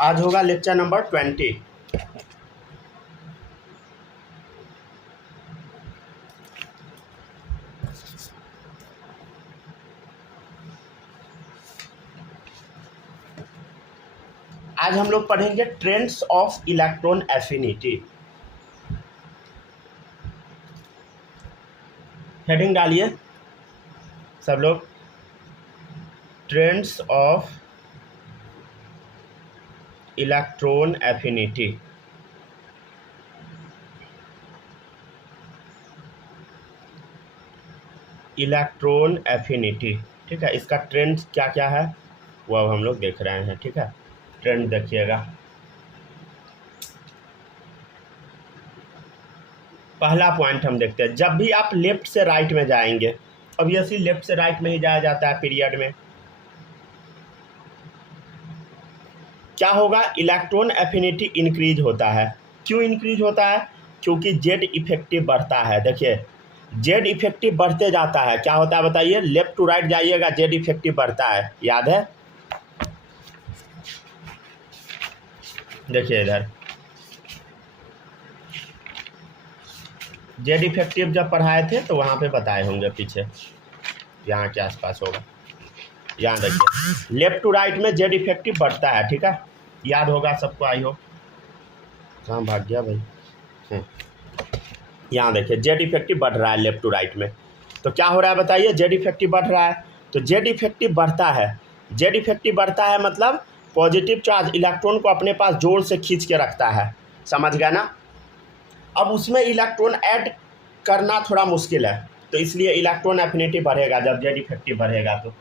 आज होगा lecture number 20। आज हम लोग पढ़ेंगे trends of electron affinity. Heading डालिए सब लोग, trends of electron affinity. Electron affinity, ठीक है। इसका ट्रेंड क्या क्या है वो अब हम लोग देख रहे हैं, ठीक है। ट्रेंड देखिएगा। पहला पॉइंट हम देखते हैं, जब भी आप लेफ्ट से राइट में जाएंगे, ऑब्वियसली लेफ्ट से राइट में ही जाया जाता है पीरियड में, क्या होगा, इलेक्ट्रॉन एफिनिटी इंक्रीज होता है। क्यों इंक्रीज होता है? क्योंकि जेड इफेक्टिव बढ़ता है। देखिए जेड इफेक्टिव बढ़ते जाता है, क्या होता है बताइए, लेफ्ट टू राइट जाइएगा जेड इफेक्टिव बढ़ता है, याद है। देखिए इधर जेड इफेक्टिव जब पढ़ाए थे तो वहाँ पे बताए होंगे पीछे, यहाँ के आसपास होगा। यहाँ देखिए लेफ्ट टू राइट में जेड इफेक्टिव बढ़ता है, ठीक है, याद होगा सबको। आई हो कहाँ भाग गया भाई। यहाँ देखिए जेड इफेक्टिव बढ़ रहा है लेफ्ट टू राइट में, तो क्या हो रहा है बताइए, जेड इफेक्टिव बढ़ रहा है। तो जेड इफेक्टिव बढ़ता है, जेड इफेक्टिव बढ़ता है मतलब पॉजिटिव चार्ज इलेक्ट्रॉन को अपने पास जोर से खींच के रखता है, समझ गया ना। अब उसमें इलेक्ट्रॉन ऐड करना थोड़ा मुश्किल है, तो इसलिए इलेक्ट्रॉन एफिनिटी बढ़ेगा जब जेड इफेक्टिव बढ़ेगा। तो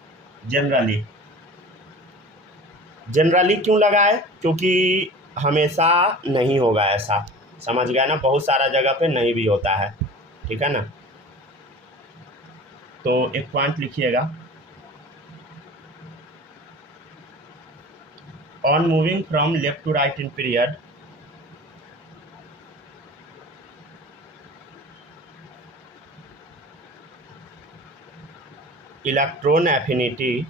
जनरली क्यों लगा है, क्योंकि हमेशा नहीं होगा ऐसा, समझ गया ना, बहुत सारा जगह पे नहीं भी होता है, ठीक है ना। तो एक पॉइंट लिखिएगा, on moving from left to right in period, electron affinity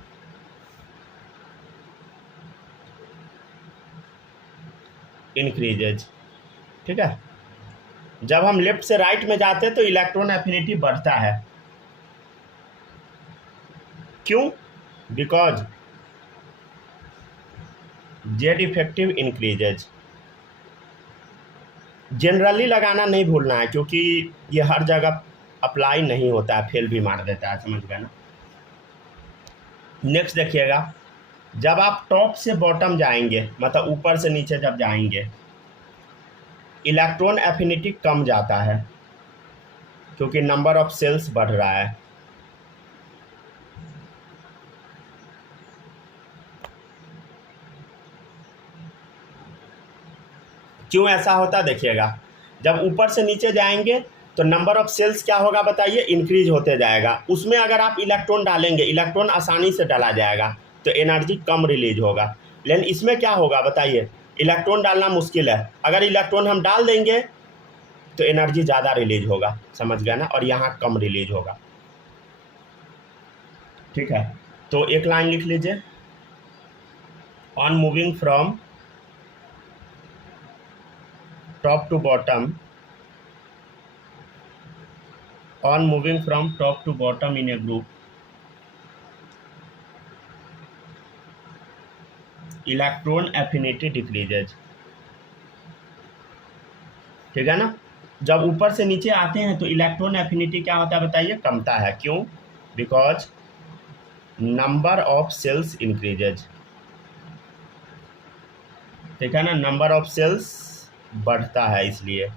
increases, ठीक है। जब हम लेफ्ट से राइट में जाते हैं तो इलेक्ट्रॉन एफिनिटी बढ़ता है। क्यों? Because Z effective increases. Generally लगाना नहीं भूलना है, क्योंकि ये हर जगह अप्लाई नहीं होता है, फेल भी मार देता है, समझ गए ना। नेक्स्ट देखिएगा, जब आप टॉप से बॉटम जाएंगे, मतलब ऊपर से नीचे जब जाएंगे, इलेक्ट्रॉन एफिनिटी कम जाता है, क्योंकि नंबर ऑफ सेल्स बढ़ रहा है। क्यों ऐसा होता देखिएगा, जब ऊपर से नीचे जाएंगे तो नंबर ऑफ सेल्स क्या होगा बताइए, इंक्रीज होते जाएगा। उसमें अगर आप इलेक्ट्रॉन डालेंगे, इलेक्ट्रॉन आसानी से डाला जाएगा तो एनर्जी कम रिलीज होगा। लेकिन इसमें क्या होगा बताइए, इलेक्ट्रॉन डालना मुश्किल है, अगर इलेक्ट्रॉन हम डाल देंगे तो एनर्जी ज़्यादा रिलीज होगा, समझ गया ना, और यहाँ कम रिलीज होगा, ठीक है। तो एक लाइन लिख लीजिए, on moving from top to bottom, on moving from top to bottom in a group, electron affinity decreases, ठीक है ना। जब ऊपर से नीचे आते हैं तो इलेक्ट्रॉन एफिनिटी क्या होता है बताइए, कमता है। क्यों? Because number of shells increases, ठीक है ना, नंबर ऑफ सेल्स बढ़ता है इसलिए,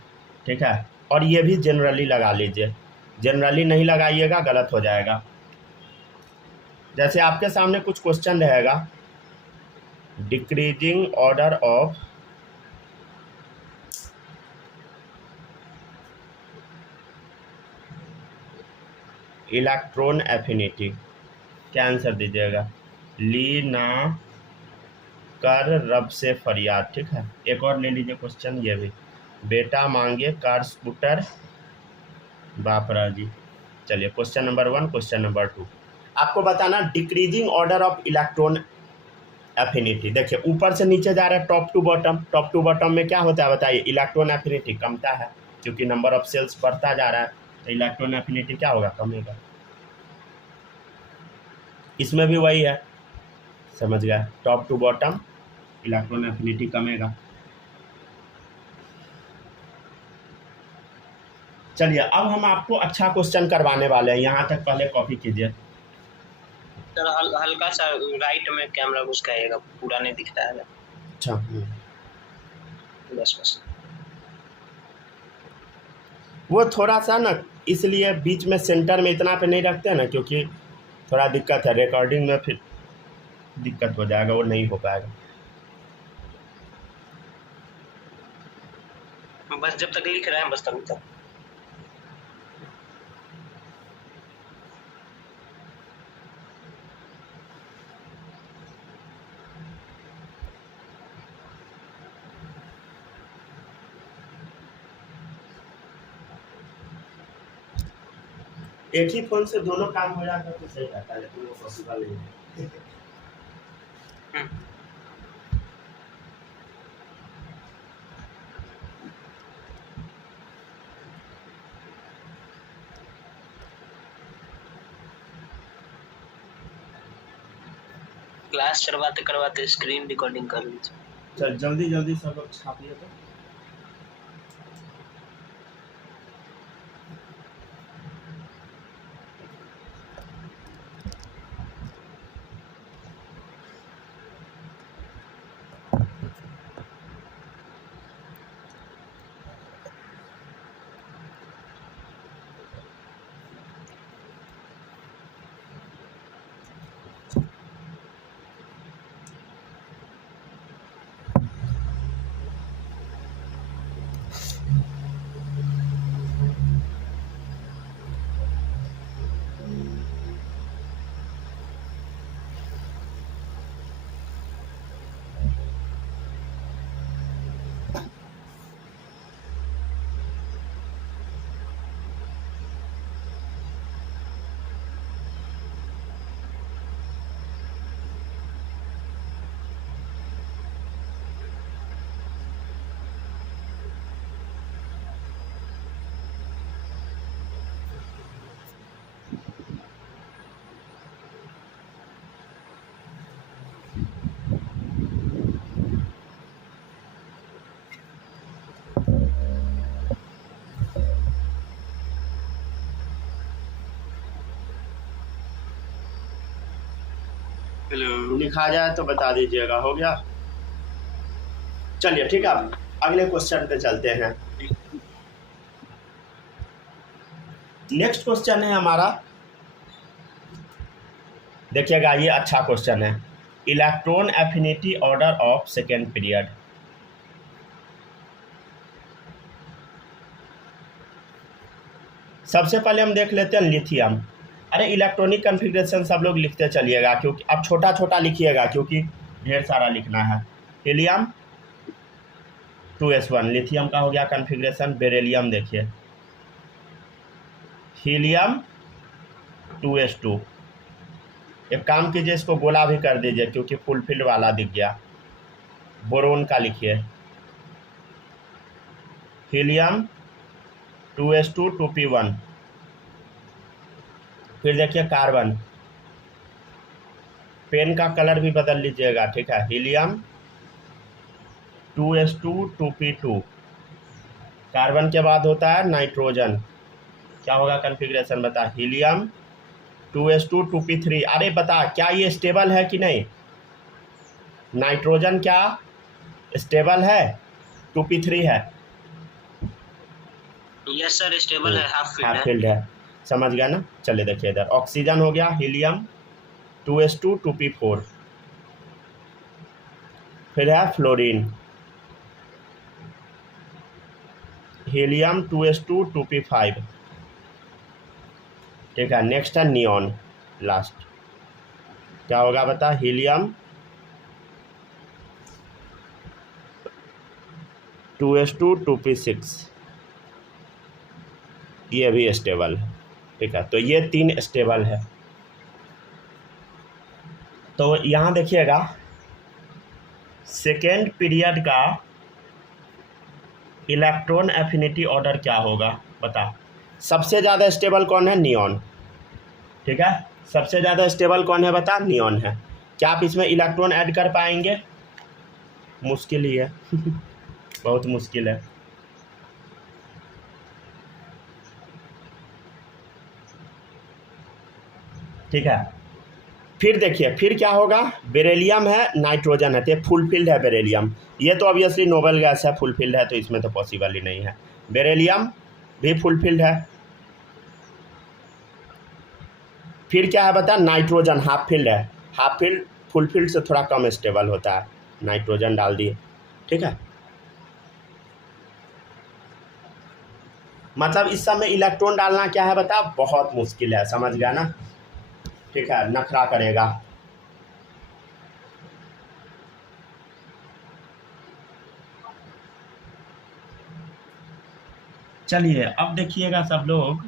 ठीक है। और ये भी जनरली लगा लीजिए, जनरली नहीं लगाइएगा, गलत हो जाएगा। जैसे आपके सामने कुछ क्वेश्चन रहेगा, decreasing order of electron affinity, क्या आंसर दीजिएगा, ली ना कर रब से फरियाद, ठीक है। एक और ले लीजिए क्वेश्चन, ये भी, बेटा मांगे कार स्कूटर बापरा जी। चलिए क्वेश्चन नंबर 1, क्वेश्चन नंबर 2, आपको बताना decreasing order of electron affinity. देखिए ऊपर से नीचे जा रहा है top to bottom, top to bottom में क्या होता है बताइए, इलेक्ट्रॉन एफिनिटी कमता है, क्योंकि नंबर ऑफ सेल्स बढ़ता जा रहा है तो इलेक्ट्रॉन एफिनिटी क्या होगा, कमेगा। इसमें भी वही है, समझ गया, top to bottom electron affinity कमेगा। चलिए अब हम आपको अच्छा क्वेश्चन करवाने वाले हैं, यहाँ तक पहले कॉपी कीजिए। सर हल्का सा राइट में कैमरा घुस आएगा, पूरा नहीं दिख रहा है। अच्छा बस वो थोड़ा सा ना, इसलिए बीच में सेंटर में इतना पे नहीं रखते हैं ना, क्योंकि थोड़ा दिक्कत है रिकॉर्डिंग में, फिर दिक्कत हो जाएगा, वो नहीं हो पाएगा। बस जब तक लिख रहे हैं बस तभी तक। एक ही फोन से दोनों काम हो जाता तो सही रहता है, लेकिन वो पॉसिबल नहीं है। क्लास करवाते करवाते स्क्रीन रिकॉर्डिंग कर लीजिए। चल जल्दी जल्दी सब लोग छापिए तो। लिखा जाए तो बता दीजिएगा, हो गया। चलिए ठीक है, अब अगले क्वेश्चन पे चलते हैं। नेक्स्ट क्वेश्चन है हमारा, देखिएगा ये अच्छा क्वेश्चन है, electron affinity order of second period. सबसे पहले हम देख लेते हैं लिथियम। अरे इलेक्ट्रॉनिक कन्फिग्रेशन सब लोग लिखते चलिएगा, क्योंकि अब छोटा छोटा लिखिएगा क्योंकि ढेर सारा लिखना है। हीलियम 2s1 लिथियम का हो गया कन्फिग्रेशन। बेरिलियम देखिए, हीलियम 2s2। एक काम कीजिए, इसको गोला भी कर दीजिए क्योंकि फुलफिल्ड वाला दिख गया। बोरोन का लिखिए, हीलियम 2s2 2p1। फिर देखिए कार्बन, पेन का कलर भी बदल लीजिएगा, ठीक है। Helium 2s2 2p2। कार्बन के बाद होता है नाइट्रोजन, क्या होगा कन्फिग्रेशन बता, हीलियम 2s2 2p3। अरे बता क्या ये स्टेबल है कि नहीं, नाइट्रोजन क्या स्टेबल है, 2p3 है। यस सर स्टेबल है, हाफ फील्ड है, समझ गया ना। चलिए देखिए इधर ऑक्सीजन हो गया, हीलियम 2s2 2p4। फिर है फ्लोरीन, हीलियम 2s2 2p5, ठीक है। नेक्स्ट है नियॉन, लास्ट क्या होगा बता, हीलियम 2s2 2p6। ये भी स्टेबल है, ठीक है। तो ये 3 स्टेबल है। तो यहाँ देखिएगा सेकेंड पीरियड का इलेक्ट्रॉन एफिनिटी ऑर्डर क्या होगा बता। सबसे ज़्यादा स्टेबल कौन है? नियॉन। ठीक है, सबसे ज़्यादा स्टेबल कौन है बता? नियॉन है। क्या आप इसमें इलेक्ट्रॉन ऐड कर पाएंगे? मुश्किल ही है बहुत मुश्किल है। ठीक है, फिर देखिए फिर क्या होगा। बेरिलियम है, नाइट्रोजन है, तो फुलफिल्ड है बेरिलियम। ये तो ऑब्वियसली नोबल गैस है, फुलफिल्ड है, तो इसमें तो पॉसिबल ही नहीं है। बेरिलियम भी फुलफिल्ड है। फिर क्या है बता? नाइट्रोजन हाफ फिल्ड है। हाफ फिल्ड फुलफिल्ड से थोड़ा कम स्टेबल होता है। नाइट्रोजन डाल दिए। ठीक है, मतलब इस सब में इलेक्ट्रॉन डालना क्या है बता? बहुत मुश्किल है, समझ गया ना। ठीक है, नखरा करेगा। चलिए अब देखिएगा सब लोग,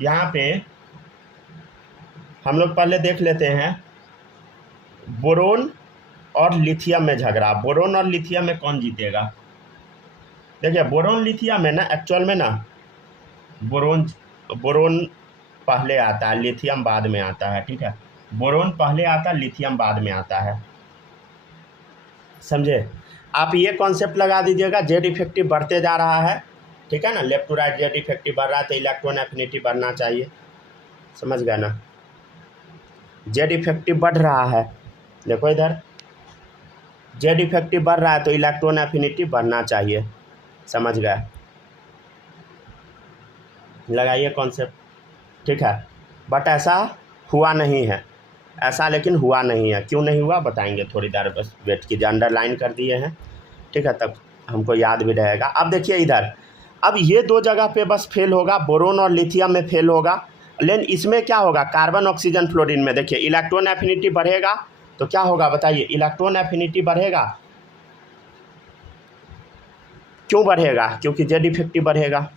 यहाँ पे हम लोग पहले देख लेते हैं बोरोन और लिथियम में झगड़ा। बोरोन और लिथियम में कौन जीतेगा? देखिए बोरोन लिथियम में ना एक्चुअल में ना बोरोन पहले आता है, लिथियम बाद में आता है। ठीक है, बोरोन पहले आता है, लिथियम बाद में आता है। समझे? आप ये कॉन्सेप्ट लगा दीजिएगा, जेड इफेक्टिव बढ़ते जा रहा है। ठीक है ना, left to right Z effective बढ़ रहा है तो इलेक्ट्रॉन एफिनिटी बढ़ना चाहिए। समझ गया ना, जेड इफेक्टिव बढ़ रहा है। देखो इधर जेड इफेक्टिव बढ़ रहा है तो इलेक्ट्रॉन एफिनिटी बढ़ना चाहिए। समझ गए? लगाइए कॉन्सेप्ट। ठीक है, बट ऐसा हुआ नहीं है, ऐसा लेकिन हुआ नहीं है। क्यों नहीं हुआ बताएंगे थोड़ी देर, बस वेट कीजिए। अंडरलाइन कर दिए हैं। ठीक है, तब हमको याद भी रहेगा। अब देखिए इधर, अब ये दो जगह पे बस फेल होगा, बोरोन और लिथियम में फेल होगा। लेकिन इसमें क्या होगा? कार्बन ऑक्सीजन फ्लोरीन में देखिए इलेक्ट्रॉन एफिनिटी बढ़ेगा तो क्या होगा बताइए? इलेक्ट्रॉन एफिनिटी बढ़ेगा। क्यों बढ़ेगा? क्योंकि जेड इफेक्टिव बढ़ेगा।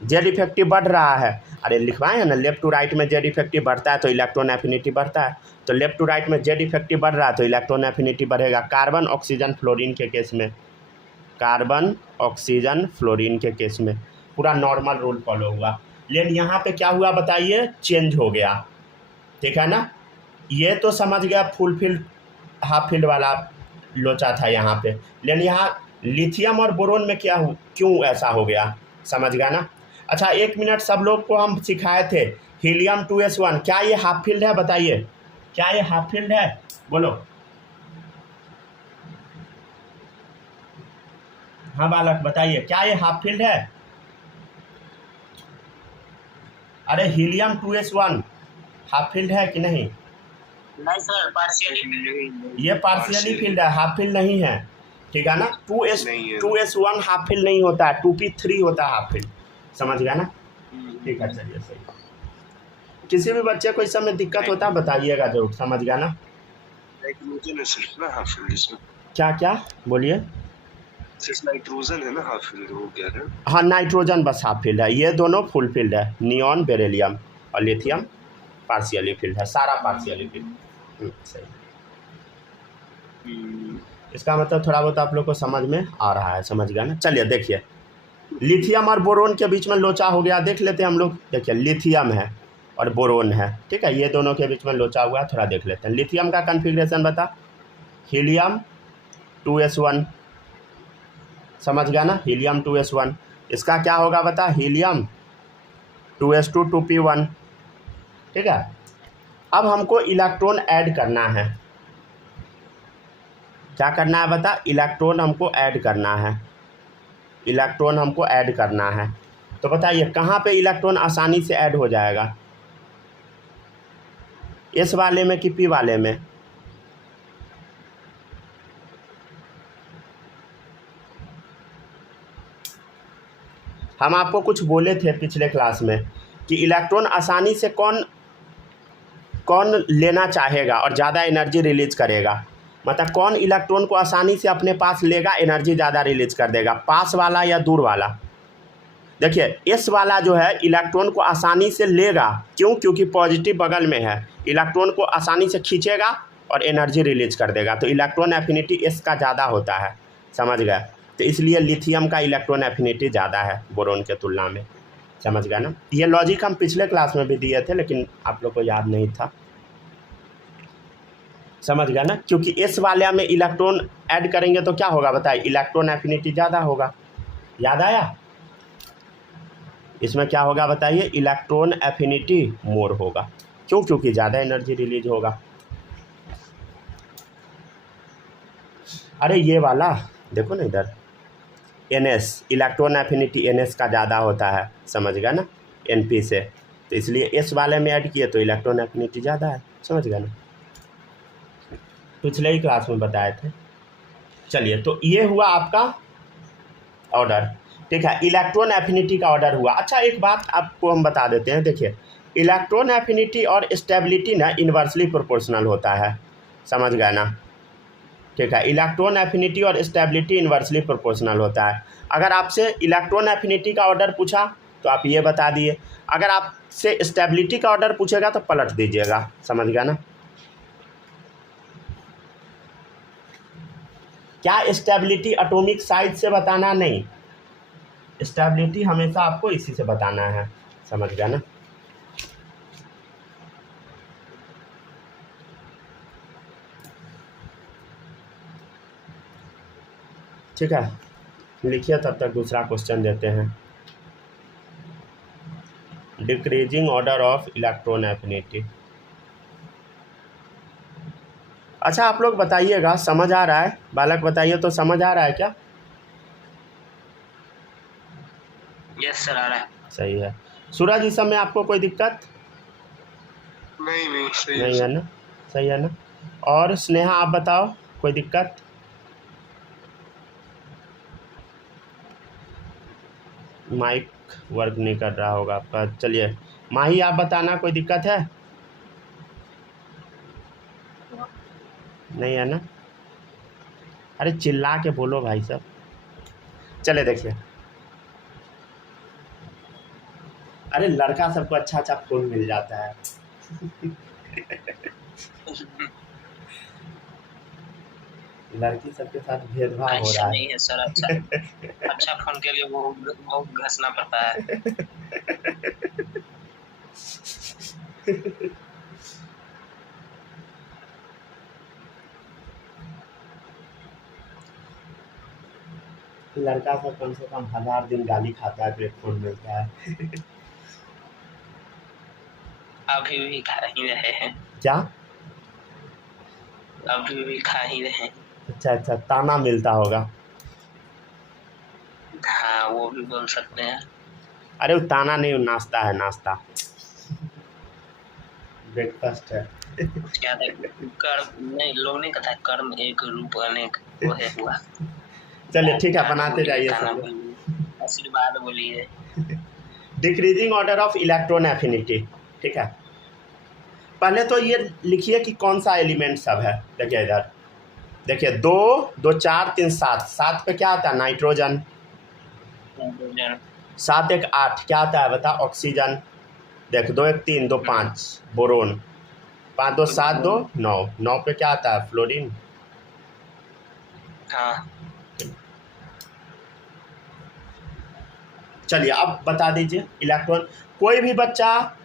जेड इफेक्टिव बढ़ रहा है, अरे लिखवाए हैं ना, लेफ्ट टू राइट में जेड इफेक्टिव बढ़ता है तो इलेक्ट्रॉन एफिनिटी बढ़ता है। तो लेफ्ट टू राइट में जेड इफेक्टिव बढ़ रहा है तो इलेक्ट्रॉन एफिनिटी बढ़ेगा। कार्बन ऑक्सीजन फ्लोरीन के केस में, कार्बन ऑक्सीजन फ्लोरीन के केस में पूरा नॉर्मल रूल फॉलो हुआ। लेकिन यहाँ पे क्या हुआ बताइए? चेंज हो गया। ठीक है ना, ये तो समझ गया फुल फील्ड हाफ फील्ड वाला लोचा था यहाँ पे। लेकिन यहाँ लिथियम और बोरोन में क्या क्यों ऐसा हो गया? समझ गया ना। अच्छा एक मिनट, सब लोग को हम सिखाए थे हीलियम 2s1, क्या ये हाफ फील्ड है बताइए? क्या ये हाफ फील्ड है? बोलो। हाँ बालक बताइए, क्या ये हाफ फील्ड है? अरे हीलियम 2s1 हाफ फील्ड है कि नहीं? नहीं सर, पार्शियली। ये पार्शियली फील्ड है, हाफ फील्ड नहीं है। ठीक है ना, 2s1 हाफ फील्ड नहीं होता है, 2p3 होता है हाफ फील्ड। समझ गया ना। ठीक है, चलिए सही। किसी भी बच्चे को इस समय दिक्कत होता है बताइएगा जरूर। समझ गया ना। क्या क्या बोलिए? नाइट्रोजन है ना हाफ फील्ड, वो क्या है? हाँ नाइट्रोजन बस हाफ फील्ड है, ये दोनों फुल फील्ड है। नियॉन बेरिलियम और लिथियम पार्शियली फील्ड है, सारा पार्शियली फील्ड। सही। इसका मतलब थोड़ा बहुत आप लोग को समझ में आ रहा है। समझ गया ना। चलिए देखिए, लिथियम और बोरोन के बीच में लोचा हो गया, देख लेते हैं हम लोग। देखिए लिथियम है और बोरोन है। ठीक है, ये दोनों के बीच में लोचा हुआ है, थोड़ा देख लेते हैं। लिथियम का कन्फिग्रेशन बता, हीलियम 2s1। समझ गया ना, हीलियम 2s1। इसका क्या होगा बता? Helium 2s2 2p1। ठीक है, अब हमको इलेक्ट्रॉन ऐड करना है। क्या करना है बता? इलेक्ट्रॉन हमको ऐड करना है। इलेक्ट्रॉन हमको ऐड करना है तो बताइए कहाँ पे इलेक्ट्रॉन आसानी से ऐड हो जाएगा? एस वाले में कि पी वाले में? हम आपको कुछ बोले थे पिछले क्लास में कि इलेक्ट्रॉन आसानी से कौन लेना चाहेगा और ज़्यादा एनर्जी रिलीज करेगा। मतलब कौन इलेक्ट्रॉन को आसानी से अपने पास लेगा, एनर्जी ज़्यादा रिलीज कर देगा, पास वाला या दूर वाला? देखिए एस वाला जो है इलेक्ट्रॉन को आसानी से लेगा, क्यों? क्योंकि पॉजिटिव बगल में है, इलेक्ट्रॉन को आसानी से खींचेगा और एनर्जी रिलीज कर देगा, तो इलेक्ट्रॉन एफिनिटी एस का ज़्यादा होता है, समझ गए? तो इसलिए लिथियम का इलेक्ट्रॉन एफिनिटी ज़्यादा है बोरोन के तुलना में, समझ गया ना? ये लॉजिक हम पिछले क्लास में भी दिए थे, लेकिन आप लोग को याद नहीं था, समझ गया ना? क्योंकि एस वाले में इलेक्ट्रॉन ऐड करेंगे तो क्या होगा बताइए, इलेक्ट्रॉन एफिनिटी ज़्यादा होगा, याद आया? इसमें क्या होगा बताइए, इलेक्ट्रॉन एफिनिटी मोर होगा, क्यों? क्योंकि ज़्यादा एनर्जी रिलीज होगा। अरे ये वाला देखो ना इधर, NS इलेक्ट्रॉन एफिनिटी NS का ज़्यादा होता है, समझ गया ना, NP से, तो इसलिए S वाले में ऐड किए तो इलेक्ट्रॉन एफिनिटी ज़्यादा है, समझ गया ना? पिछले ही क्लास में बताए थे। चलिए, तो ये हुआ आपका ऑर्डर, ठीक है, इलेक्ट्रॉन एफिनिटी का ऑर्डर हुआ। अच्छा एक बात आपको हम बता देते हैं, देखिए इलेक्ट्रॉन एफिनिटी और स्टेबिलिटी ना इन्वर्सली प्रोपोर्शनल होता है, समझ गए ना? ठीक है, इलेक्ट्रॉन एफिनिटी और स्टेबिलिटी इन्वर्सली प्रोपोर्शनल होता है। अगर आपसे इलेक्ट्रॉन एफिनिटी का ऑर्डर पूछा तो आप ये बता दिए, अगर आपसे स्टेबिलिटी का ऑर्डर पूछेगा तो पलट दीजिएगा, समझ गया ना? क्या स्टेबिलिटी एटॉमिक साइज से बताना? नहीं, स्टेबिलिटी हमेशा आपको इसी से बताना है, समझ गया ना? ठीक है, लिखिए, तब तक दूसरा क्वेश्चन देते हैं। Decreasing order of electron affinity. अच्छा आप लोग बताइएगा, समझ आ रहा है? बालक बताइए तो, समझ आ रहा है क्या? यस सर, आ रहा है। सही है। सूरज इस समय आपको कोई दिक्कत? नहीं सही नहीं है ना? सही है ना? और स्नेहा आप बताओ, कोई दिक्कत? माइक वर्क नहीं कर रहा होगा आपका। चलिए माही आप बताना, कोई दिक्कत है? नहीं है ना? अरे चिल्ला के बोलो भाई साहब। चले देखिए, अरे लड़का सबको अच्छा अच्छा फोन मिल जाता है लड़की सबके साथ भेदभाव हो ऐसा रहा नहीं है सर, अच्छा फोन के लिए वो बहुत घसना पड़ता है। लड़का सब कम से कम 1000 दिन गाली खाता है तो एक फोन मिलता है अभी भी खा ही रहे हैं। क्या? अभी भी खा ही रहे हैं। अच्छा अच्छा, ताना मिलता होगा। हाँ वो भी बोल सकते हैं। अरे वो ताना नहीं, वो नाश्ता है, नाश्ता, ब्रेकफास्ट है। क्या कर्म नहीं, लोग नहीं कहता कर्म एक रूप अनेक, वो है हुआ। चलिए ठीक है, बनाते जाइए सब। आशीर्वाद बोलिए। Decreasing order of electron affinity, ठीक है। पहले तो ये लिखिए कि कौन सा एलिमेंट सब है। देखिए इधर, देखिए 2 2 4 3 7, 7 पे क्या आता है? नाइट्रोजन। 7 1 8 क्या आता है बता? ऑक्सीजन। देख 2 1 3 2 5 बोरोन। 5 2 7 2 9, 9 पे क्या आता है? फ्लोरीन। हाँ चलिए अब बता दीजिए इलेक्ट्रॉन। कोई भी बच्चा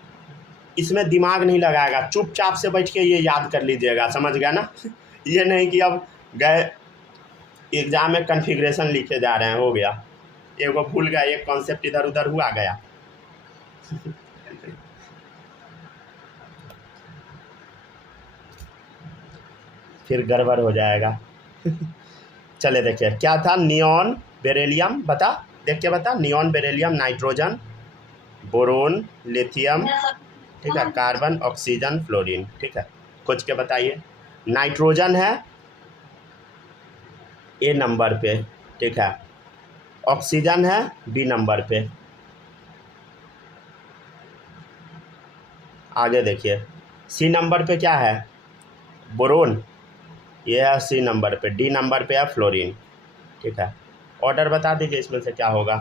इसमें दिमाग नहीं लगाएगा, चुपचाप से बैठ के ये याद कर लीजिएगा, समझ गया ना? ये नहीं कि अब गए एग्जाम में कन्फिग्रेशन लिखे जा रहे हैं, हो गया एक वो भूल गया, एक कॉन्सेप्ट इधर उधर हुआ गया फिर गड़बड़ हो जाएगा चले देखिए क्या था? नियॉन बेरिलियम, बता, देख के बता। Neon beryllium, nitrogen, boron, lithium, ठीक है, कार्बन, ऑक्सीजन, फ्लोरीन, ठीक है। खोज के बताइए। नाइट्रोजन है ए नंबर पे, ठीक है। ऑक्सीजन है बी नंबर पे। आगे देखिए, सी नंबर पे क्या है? बोरोन, ये है सी नंबर पे। डी नंबर पे है फ्लोरीन, ठीक है। ऑर्डर बता दीजिए इसमें से क्या होगा?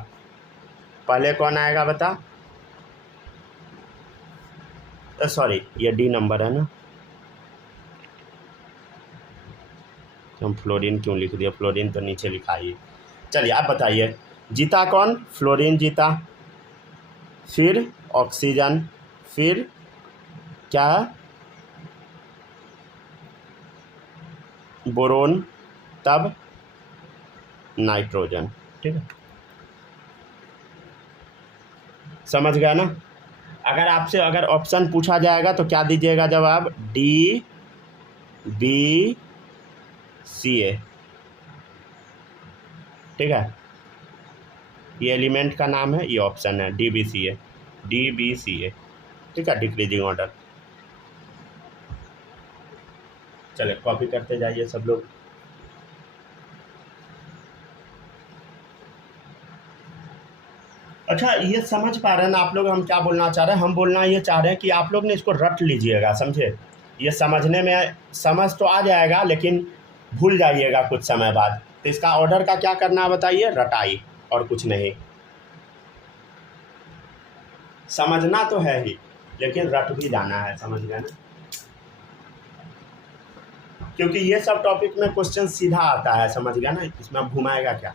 पहले कौन आएगा बता? सॉरी, ये डी नंबर है ना, हम फ्लोरीन क्यों लिख दिया? फ्लोरीन तो नीचे लिखा ही। चलिए आप बताइए, जीता कौन? फ्लोरीन जीता, फिर ऑक्सीजन, फिर क्या है? बोरोन, तब नाइट्रोजन। ठीक है, समझ गया ना? अगर आपसे अगर ऑप्शन पूछा जाएगा तो क्या दीजिएगा जवाब? डी बी सी ए। ठीक है, ये एलिमेंट का नाम है, ये ऑप्शन है डी बी सी ए, डी बी सी ए। ठीक है, डिक्रीजिंग ऑर्डर। चले कॉपी करते जाइए सब लोग। अच्छा, ये समझ पा रहे हैं ना आप लोग हम क्या बोलना चाह रहे हैं? हम बोलना ये चाह रहे हैं कि आप लोग ने इसको रट लीजिएगा, समझे? ये समझने में समझ तो आ जाएगा लेकिन भूल जाइएगा कुछ समय बाद। तो इसका ऑर्डर का क्या करना है बताइए? रटाई, और कुछ नहीं। समझना तो है ही लेकिन रट भी जाना है, समझ गए ना? क्योंकि ये सब टॉपिक में क्वेश्चन सीधा आता है, समझ गया ना? इसमें आप घुमाएगा क्या?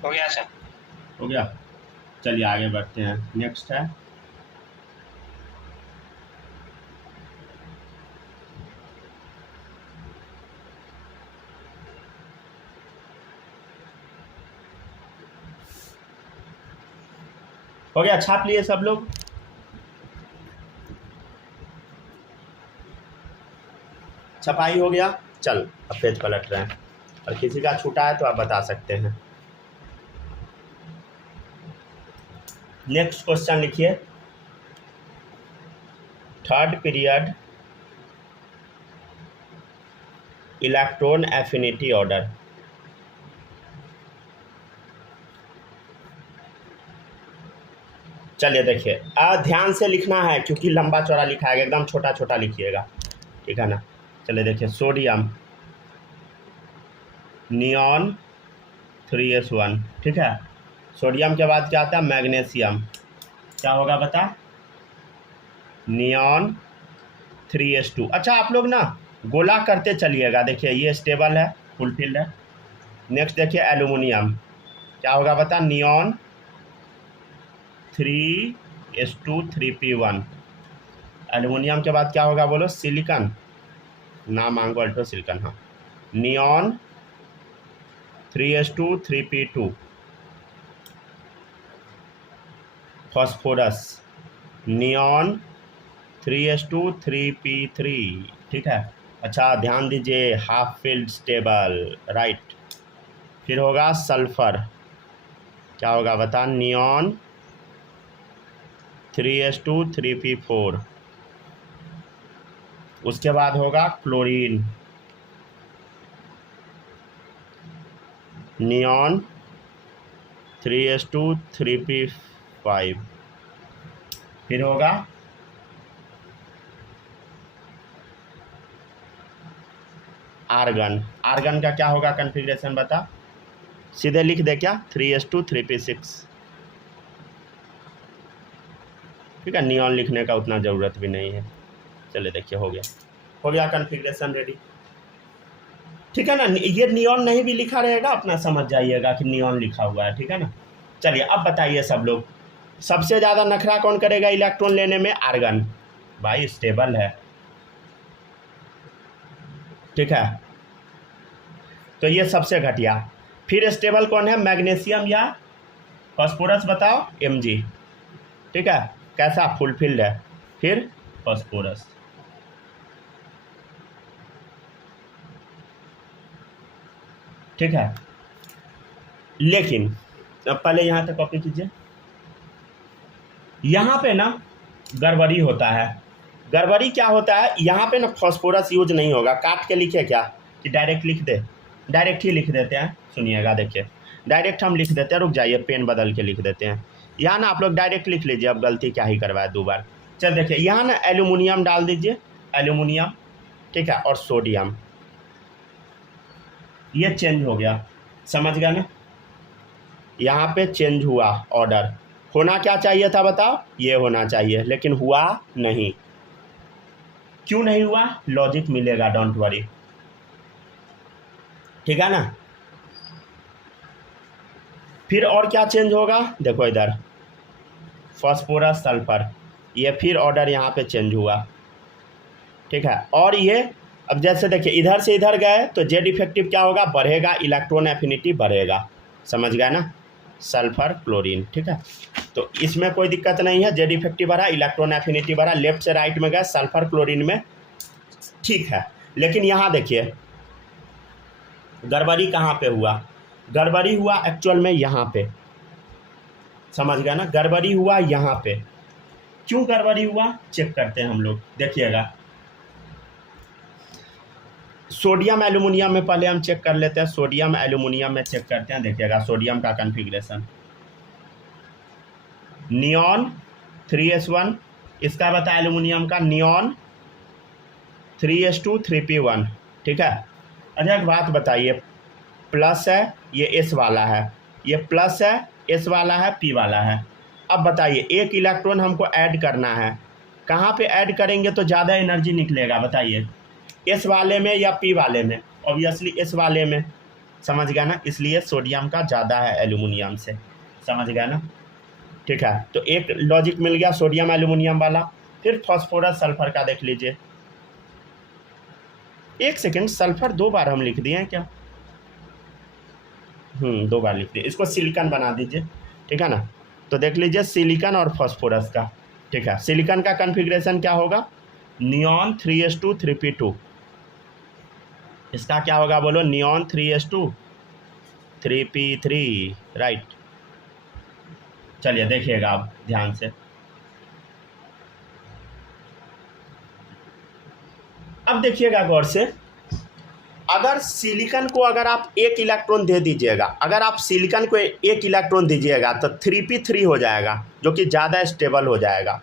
हो गया सर? हो गया, चलिए आगे बढ़ते हैं। नेक्स्ट है हो गया, छाप लिए सब लोग? छपाई हो गया? चल अब पेज पलट रहे हैं, और किसी का छूटा है तो आप बता सकते हैं। नेक्स्ट क्वेश्चन लिखिए, third period electron affinity order. चलिए देखिए, ध्यान से लिखना है क्योंकि लंबा चौड़ा लिखा है, एकदम छोटा छोटा लिखिएगा, ठीक है ना? चलिए देखिए, सोडियम, नियॉन 3s1। ठीक है, सोडियम के बाद क्या आता है? मैग्नीशियम। क्या होगा बता? Neon 3s2। अच्छा, आप लोग ना गोला करते चलिएगा। देखिए ये स्टेबल है, फुलफिल्ड है। नेक्स्ट देखिए एल्यूमिनियम, क्या होगा बता? Neon 3s2 3p1। एल्यूमिनियम के बाद क्या होगा बोलो? सिलिकॉन, ना मांगो अल्ट्रो सिलिकॉन। हाँ, neon 3s2 3p2। Phosphorus, neon 3s2 3p3। ठीक है, अच्छा ध्यान दीजिए, हाफ फील्ड स्टेबल, राइट। फिर होगा सल्फर, क्या होगा बता? Neon 3s2 3p4। उसके बाद होगा क्लोरीन, नियॉन 3s2 3p5। फिर होगा आर्गन। आर्गन का क्या होगा कन्फिग्रेशन बता? सीधे लिख दे क्या? 3s2 3p6। ठीक है, नियॉन लिखने का उतना ज़रूरत भी नहीं है। चलिए देखिए, हो गया कन्फिग्रेशन रेडी। ठीक है ना? ये नियॉन नहीं भी लिखा रहेगा, अपना समझ जाइएगा कि नियॉन लिखा हुआ है। ठीक है ना? चलिए अब बताइए सब लोग, सबसे ज़्यादा नखरा कौन करेगा इलेक्ट्रॉन लेने में? आर्गन, भाई स्टेबल है। ठीक है, तो ये सबसे घटिया। फिर स्टेबल कौन है? मैग्नीशियम या फॉस्फोरस बताओ? Mg। ठीक है, कैसा? फुलफिल्ड है। फिर फॉस्फोरस। ठीक है, लेकिन अब पहले यहाँ तक कॉपी कीजिए। यहाँ पे ना गड़बड़ी होता है। गड़बड़ी क्या होता है? यहाँ पे ना फॉस्फोरस यूज नहीं होगा। काट के लिखे क्या कि डायरेक्ट लिख दे? डायरेक्ट ही लिख देते हैं। सुनिएगा, देखिए डायरेक्ट हम लिख देते हैं, रुक जाइए पेन बदल के लिख देते हैं। यहाँ ना आप लोग डायरेक्ट लिख लीजिए, अब गलती क्या ही करवाए 2 बार। चल देखिए यहाँ ना एल्यूमिनियम डाल दीजिए, एल्यूमिनियम, ठीक है, और सोडियम, ये चेंज हो गया, समझ गया ना। यहाँ पे चेंज हुआ ऑर्डर, होना क्या चाहिए था बताओ, ये होना चाहिए, लेकिन हुआ नहीं। क्यों नहीं हुआ, लॉजिक मिलेगा, डोंट वरी, ठीक है ना। फिर और क्या चेंज होगा, देखो इधर फास्फोरस सल्फर, ये फिर ऑर्डर यहाँ पे चेंज हुआ, ठीक है। और ये अब जैसे देखिए इधर से इधर गए तो जेड इफेक्टिव क्या होगा, बढ़ेगा, इलेक्ट्रॉन एफिनिटी बढ़ेगा, समझ गए ना, सल्फर क्लोरीन, ठीक है। तो इसमें कोई दिक्कत नहीं है, जेड इफेक्टिव बढ़ा, इलेक्ट्रॉन एफिनिटी बढ़ा, लेफ्ट से राइट में गए सल्फर क्लोरीन में, ठीक है। लेकिन यहाँ देखिए गड़बड़ी कहाँ पे हुआ, गड़बड़ी हुआ एक्चुअल में यहाँ पे, समझ गया ना, गड़बड़ी हुआ यहाँ पे। क्यों गड़बड़ी हुआ चेक करते हैं हम लोग, देखिएगा सोडियम एल्यूमिनियम में पहले हम चेक कर लेते हैं, सोडियम एल्यूमिनियम में चेक करते हैं, देखिएगा सोडियम का कॉन्फ़िगरेशन, नियॉन 3s1, इसका बताया एल्यूमिनियम का नियॉन 3s2 3p1, ठीक है। अच्छा एक बात बताइए, प्लस है ये s वाला है, ये प्लस है, s वाला है, p वाला है। अब बताइए एक इलेक्ट्रॉन हमको ऐड करना है, कहाँ पे ऐड करेंगे तो ज़्यादा एनर्जी निकलेगा बताइए, s वाले में या p वाले में, ऑब्वियसली s वाले में, समझ गया ना, इसलिए सोडियम का ज़्यादा है एल्यूमिनियम से, समझ गया ना, ठीक है। तो एक लॉजिक मिल गया सोडियम एल्यूमिनियम वाला। फिर फास्फोरस सल्फर का देख लीजिए, एक सेकेंड, सल्फर 2 बार हम लिख दिए हैं क्या, 2 बार लिख दिए, इसको सिलिकॉन बना दीजिए, ठीक है ना। तो देख लीजिए सिलिकॉन और फास्फोरस का, ठीक है। सिलिकॉन का कॉन्फ़िगरेशन क्या होगा, नियॉन 3s2 3p2, इसका क्या होगा बोलो, नियॉन 3s2 3p3, राइट। चलिए देखिएगा आप ध्यान से, अब देखिएगा गौर से, अगर सिलिकॉन को अगर आप 1 इलेक्ट्रॉन दे दीजिएगा, अगर आप सिलिकॉन को 1 इलेक्ट्रॉन दीजिएगा तो 3p3 हो जाएगा, जो कि ज़्यादा स्टेबल हो जाएगा।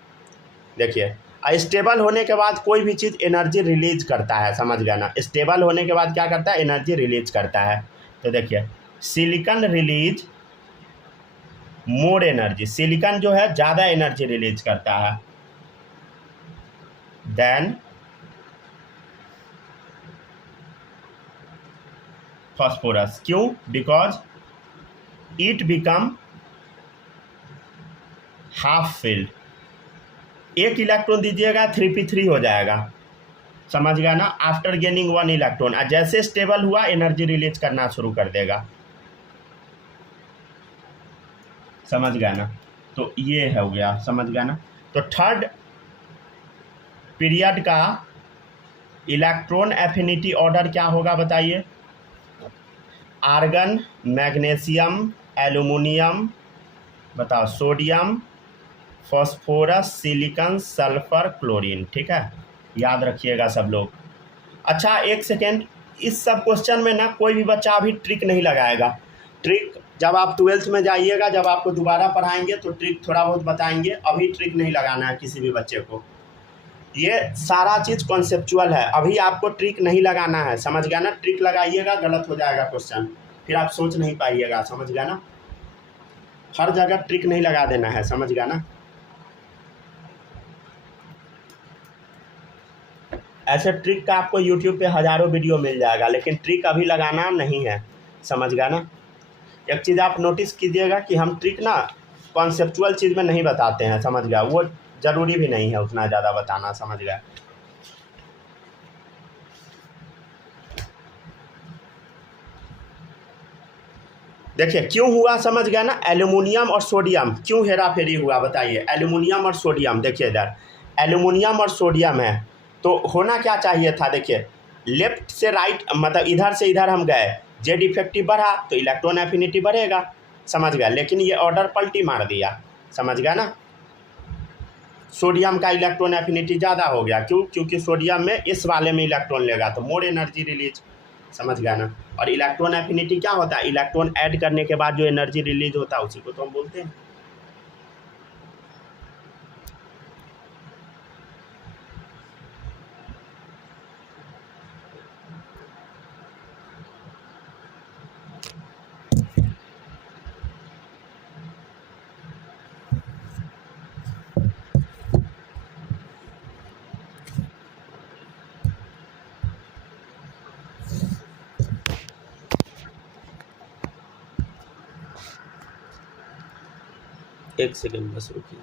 देखिए स्टेबल होने के बाद कोई भी चीज़ एनर्जी रिलीज करता है, समझ गया ना, स्टेबल होने के बाद क्या करता है, एनर्जी रिलीज करता है। तो देखिए silicon release more energy, silicon जो है ज़्यादा एनर्जी रिलीज करता है देन फास्फोरस। क्यों, because it become half filled, 1 electron दीजिएगा 3p3 हो जाएगा, समझ गया ना, आफ्टर गेनिंग 1 इलेक्ट्रॉन। और जैसे स्टेबल हुआ एनर्जी रिलीज करना शुरू कर देगा, समझ गया ना। तो ये हो गया, समझ गया ना। तो थर्ड पीरियड का इलेक्ट्रॉन एफिनिटी ऑर्डर क्या होगा बताइए, आर्गन, मैग्नीशियम, एल्यूमिनियम, बताओ, sodium, phosphorus, silicon, sulphur, chlorine, ठीक है, याद रखिएगा सब लोग। अच्छा एक सेकेंड, इस सब क्वेश्चन में ना कोई भी बच्चा अभी ट्रिक नहीं लगाएगा, ट्रिक जब आप 12th में जाइएगा, जब आपको दोबारा पढ़ाएंगे तो ट्रिक थोड़ा बहुत बताएंगे, अभी ट्रिक नहीं लगाना है किसी भी बच्चे को, ये सारा चीज़ कॉन्सेप्चुअल है, अभी आपको ट्रिक नहीं लगाना है, समझ गया ना। ट्रिक लगाइएगा गलत हो जाएगा क्वेश्चन, फिर आप सोच नहीं पाइएगा, समझ गया ना। हर जगह ट्रिक नहीं लगा देना है, समझ गया ना। ऐसे ट्रिक का आपको YouTube पे हज़ारों वीडियो मिल जाएगा, लेकिन ट्रिक अभी लगाना नहीं है, समझ गया ना। एक चीज़ आप नोटिस कीजिएगा कि हम ट्रिक ना कॉन्सेप्चुअल चीज़ में नहीं बताते हैं, समझ गया, वो ज़रूरी भी नहीं है उतना ज़्यादा बताना, समझ गया। देखिए क्यों हुआ, समझ गया ना, एल्यूमिनियम और सोडियम क्यों हेरा फेरी हुआ बताइए। एल्यूमिनियम और सोडियम, देखिए इधर एल्यूमिनियम और सोडियम है, तो होना क्या चाहिए था, देखिए लेफ्ट से राइट, मतलब इधर से इधर हम गए, जेड इफेक्टिव बढ़ा तो इलेक्ट्रॉन एफिनिटी बढ़ेगा, समझ गया, लेकिन ये ऑर्डर पलटी मार दिया, समझ गया ना। सोडियम का इलेक्ट्रॉन एफिनिटी ज़्यादा हो गया, क्यों, क्योंकि सोडियम में इस वाले में इलेक्ट्रॉन लेगा तो मोर एनर्जी रिलीज, समझ गया ना। और इलेक्ट्रॉन एफिनिटी क्या होता है, इलेक्ट्रॉन ऐड करने के बाद जो एनर्जी रिलीज होता है उसी को तो हम बोलते हैं। एक सेकेंड बस रुकिए,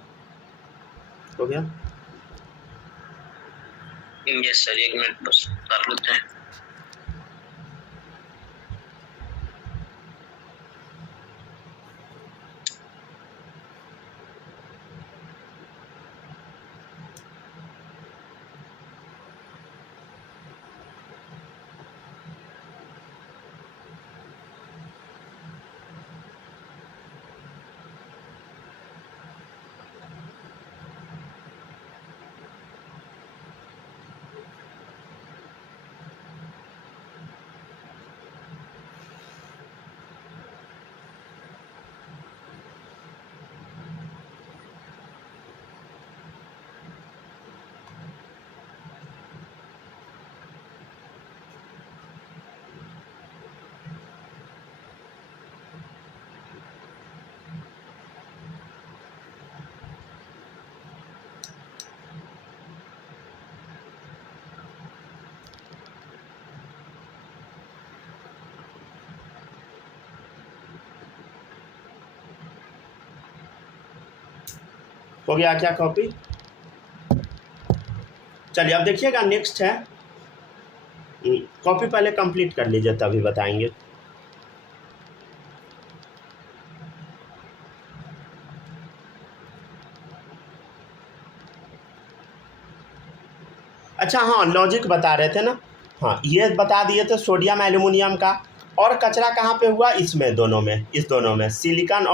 हो गया। यस सर, 1 मिनट बस कर लेते हैं। हो गया क्या कॉपी? चलिए अब देखिएगा नेक्स्ट है, कॉपी पहले कंप्लीट कर लीजिए तभी बताएंगे। अच्छा हाँ, लॉजिक बता रहे थे ना, हाँ ये बता दिए थे सोडियम एल्यूमिनियम का। और कचरा कहाँ पे हुआ, इसमें दोनों में, इस दोनों में सिलिकॉन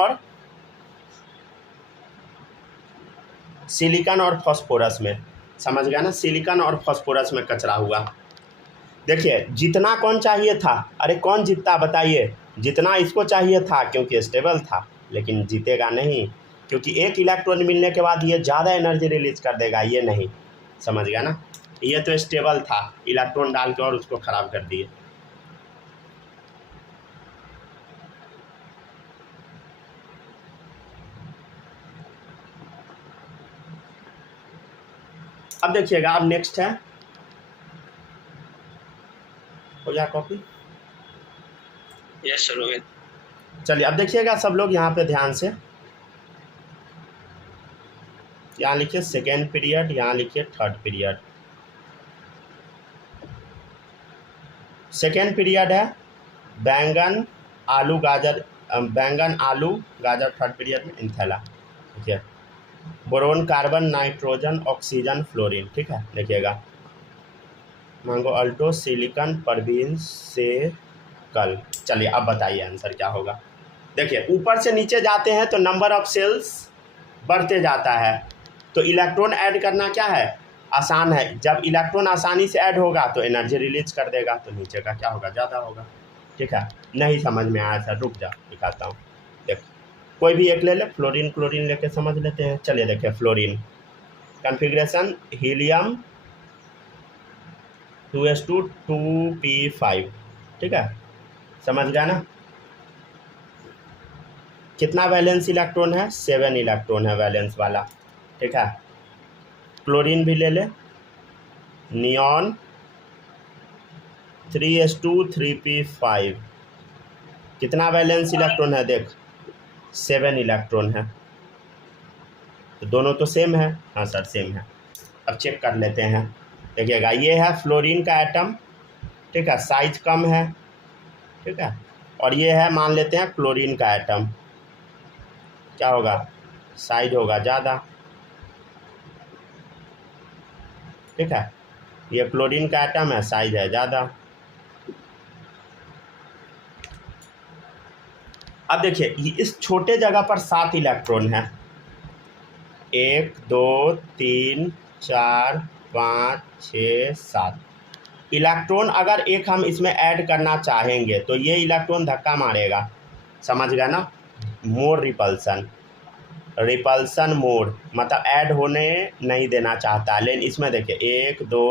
और फास्फोरस में, समझ गया ना, सिलिकॉन और फास्फोरस में कचरा हुआ। देखिए जितना कौन चाहिए था, अरे कौन जीतता बताइए, जितना इसको चाहिए था क्योंकि स्टेबल था, लेकिन जीतेगा नहीं क्योंकि एक इलेक्ट्रॉन मिलने के बाद ये ज़्यादा एनर्जी रिलीज कर देगा, ये नहीं, समझ गया ना। ये तो स्टेबल था, इलेक्ट्रॉन डाल के और उसको ख़राब कर दिए। अब देखिएगा, अब नेक्स्ट है, हो गया कॉपी? यस सर, हो गया। चलिए अब देखिएगा सब लोग यहाँ पे ध्यान से, यहाँ लिखिए सेकेंड पीरियड, यहाँ लिखिए थर्ड पीरियड। सेकेंड पीरियड है बैंगन आलू गाजर, थर्ड पीरियड में इंथैला, ठीक है, boron carbon nitrogen oxygen fluorine, ठीक है। देखिएगा मांगो अल्टो सिलिकॉन परवीन से कल। चलिए अब बताइए आंसर क्या होगा। देखिए ऊपर से नीचे जाते हैं तो नंबर ऑफ सेल्स बढ़ते जाता है, तो इलेक्ट्रॉन ऐड करना क्या है, आसान है। जब इलेक्ट्रॉन आसानी से ऐड होगा तो एनर्जी रिलीज कर देगा, तो नीचे का क्या होगा, ज़्यादा होगा, ठीक है। नहीं समझ में आया सर, रुक जा दिखाता हूँ। देख कोई भी एक ले ले, फ्लोरीन क्लोरीन लेके समझ लेते हैं। चलिए देखिए fluorine configuration helium 2s2 2p5, ठीक है, समझ गया ना। कितना वैलेंस इलेक्ट्रॉन है, 7 इलेक्ट्रॉन है वैलेंस वाला, ठीक है। क्लोरीन भी ले ले, नियॉन 3s2 3p5, कितना वैलेंस इलेक्ट्रॉन है, देख 7 इलेक्ट्रॉन है, तो दोनों तो सेम है, हाँ सर सेम है। अब चेक कर लेते हैं, देखिएगा ये है फ्लोरीन का एटम, ठीक है, साइज कम है, ठीक है, और ये है मान लेते हैं क्लोरीन का एटम, क्या होगा, साइज होगा ज़्यादा, ठीक है। ये क्लोरीन का एटम है, साइज है ज़्यादा। अब देखिए इस छोटे जगह पर 7 इलेक्ट्रॉन है, 1 2 3 4 5 6 7, इलेक्ट्रॉन अगर एक हम इसमें ऐड करना चाहेंगे तो ये इलेक्ट्रॉन धक्का मारेगा, समझ गया ना। मोर रिपल्सन, रिपल्सन मोर मतलब ऐड होने नहीं देना चाहता। लेकिन इसमें देखिए 1 2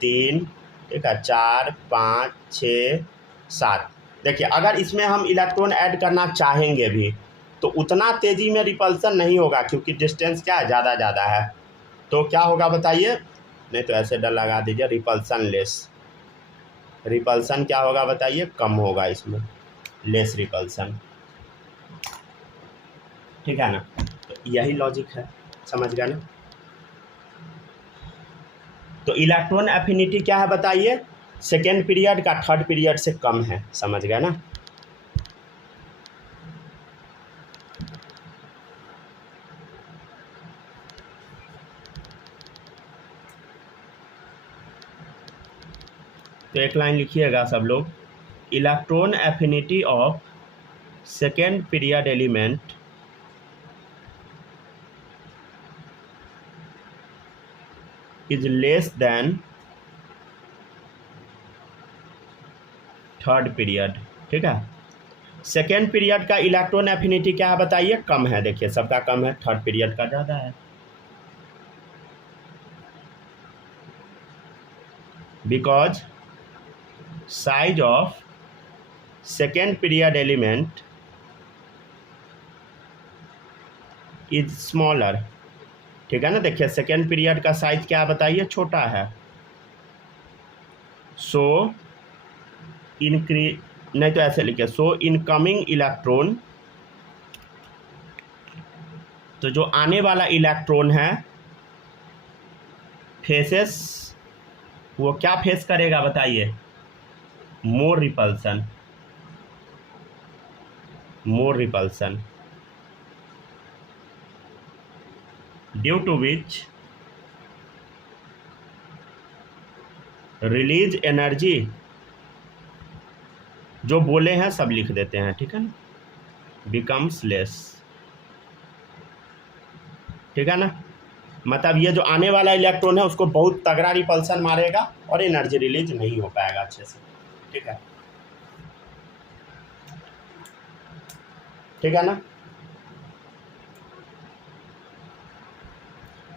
3 ठीक है 4 5 6 7, देखिए अगर इसमें हम इलेक्ट्रॉन ऐड करना चाहेंगे भी तो उतना तेज़ी में रिपल्सन नहीं होगा, क्योंकि डिस्टेंस क्या है, ज़्यादा है। तो क्या होगा बताइए, नहीं तो ऐसे डर लगा दीजिए, रिपल्सन लेस। रिपल्सन क्या होगा बताइए, कम होगा इसमें, लेस रिपल्सन, ठीक है ना। तो यही लॉजिक है, समझ गया ना। तो इलेक्ट्रॉन एफिनिटी क्या है बताइए, सेकेंड पीरियड का थर्ड पीरियड से कम है, समझ गया ना। तो एक लाइन लिखिएगा सब लोग, electron affinity of second period element is less than third period, ठीक है। सेकेंड पीरियड का इलेक्ट्रॉन एफिनिटी क्या है बताइए, कम है, देखिए सबका कम है, थर्ड पीरियड का ज़्यादा है। Because size of second period element is smaller, ठीक है ना। देखिए सेकेंड पीरियड का साइज क्या बताइए, छोटा है। सो नहीं तो ऐसे लिखे, सो इनकमिंग इलेक्ट्रॉन, तो जो आने वाला इलेक्ट्रॉन है फेसेस, वो क्या फेस करेगा बताइए, more repulsion, more repulsion, due to which release energy, जो बोले हैं सब लिख देते हैं, ठीक है ना, बिकम्स लेस, ठीक है ना। मतलब ये जो आने वाला इलेक्ट्रॉन है उसको बहुत तगड़ा रिपल्सन मारेगा और एनर्जी रिलीज नहीं हो पाएगा अच्छे से, ठीक है, ठीक है ना।